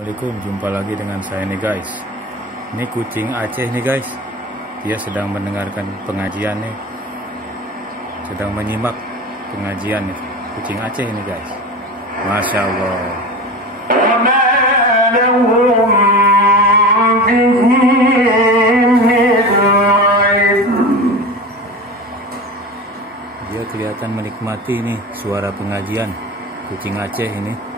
Assalamualaikum, jumpa lagi dengan saya nih guys. Ini kucing Aceh nih guys. Dia sedang mendengarkan pengajian nih. Sedang menyimak pengajian nih. Kucing Aceh ini guys. Masya Allah. Dia kelihatan menikmati nih suara pengajian kucing Aceh ini.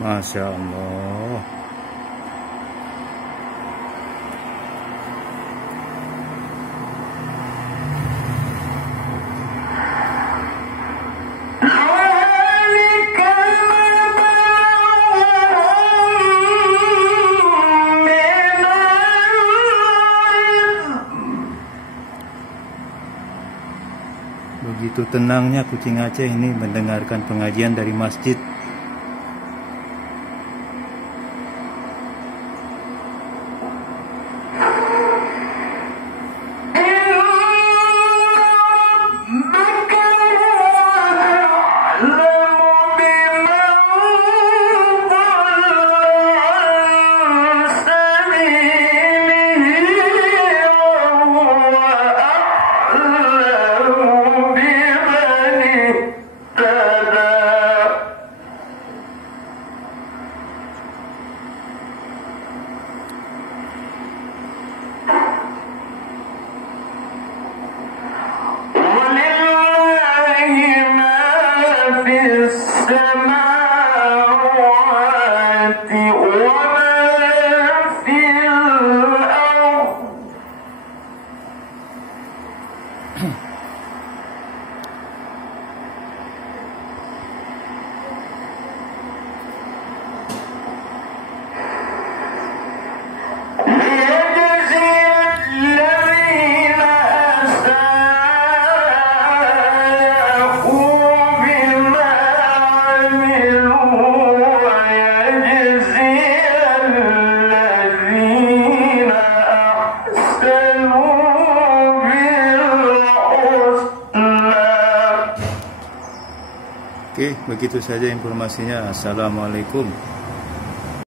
Masya Allah. Begitu tenangnya kucing Aceh ini mendengarkan pengajian dari masjid. Oke, begitu saja informasinya. Assalamualaikum.